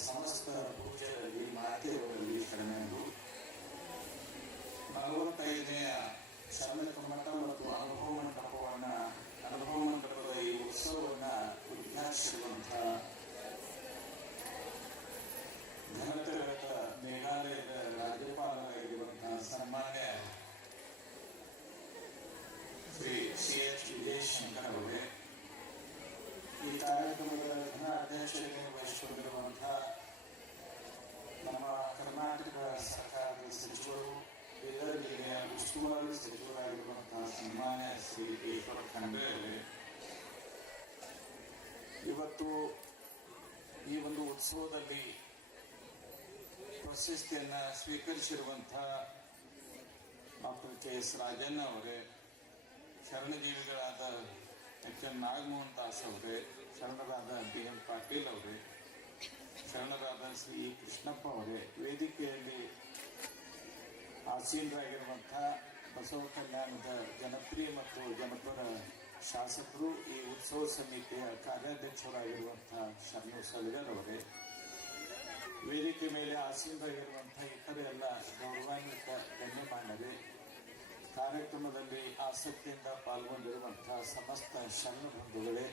ಸಮಸ್ತ ಪೂಜೆಗಳಲ್ಲಿ ಮಾತೆಗಳಲ್ಲಿ ಶರಣರು ಭಗವಂತ ಇದೆಯ ಶರಣಕ ಮಠ ಮತ್ತು ಅನುಭವ ಮಂಟಪವನ್ನ, ಅನುಭವ ಮಂಟಪದ ಈ ಉತ್ಸವವನ್ನ ಉದ್ಘಾಟಿಸಿರುವಂತಹ ಘನತೆರತ ಮೇಘಾಲಯದ ರಾಜ್ಯಪಾಲರಾಗಿರುವಂತಹ ಸನ್ಮಾನ್ಯ ಶ್ರೀ ಸಿ ಎಚ್ ವಿಜಯಶಂಕರ್ ಅವರೇ ಇವತ್ತು ಈ ಒಂದು ಉತ್ಸವದಲ್ಲಿ ಪ್ರಶಸ್ತಿಯನ್ನ ಸ್ವೀಕರಿಸಿರುವಂತಹ ಡಾಕ್ಟರ್ ಕೆ ಎಸ್ ರಾಜಣ್ಣ ಅವರೇ, ಶರಣಜೀವಿಗಳಾದ ಎಚ್ ಎನ್ ನಾಗಮೋಹನ್ ದಾಸ್ ಅವರೇ, ಶರಣರಾದ ಬಿ ಎನ್ ಪಾಟೀಲ್ ಅವರೇ, ಶರಣರಾದ ಶ್ರೀ ಕೃಷ್ಣಪ್ಪ ಅವರೇ, ವೇದಿಕೆಯಲ್ಲಿ ಆಸೀನರಾಗಿರುವಂಥ ಬಸವ ಕಲ್ಯಾಣದ ಜನಪ್ರಿಯ ಮತ್ತು ಜನಪರ ಶಾಸಕರು ಈ ಉತ್ಸವ ಸಮಿತಿಯ ಕಾರ್ಯಾಧ್ಯಕ್ಷರಾಗಿರುವಂಥ ಶರಣು ಸಲಗರ್ ವೇದಿಕೆ ಮೇಲೆ ಆಸೀನರಾಗಿರುವಂಥ ಇತರ ಎಲ್ಲ ಗೌರವಾನ್ವಿತ ಗಣ್ಯಮಾನ್ಯರೇ, ಕಾರ್ಯಕ್ರಮದಲ್ಲಿ ಆಸಕ್ತಿಯಿಂದ ಪಾಲ್ಗೊಂಡಿರುವಂತಹ ಸಮಸ್ತ ಶರಣ ಬಂಧುಗಳೇ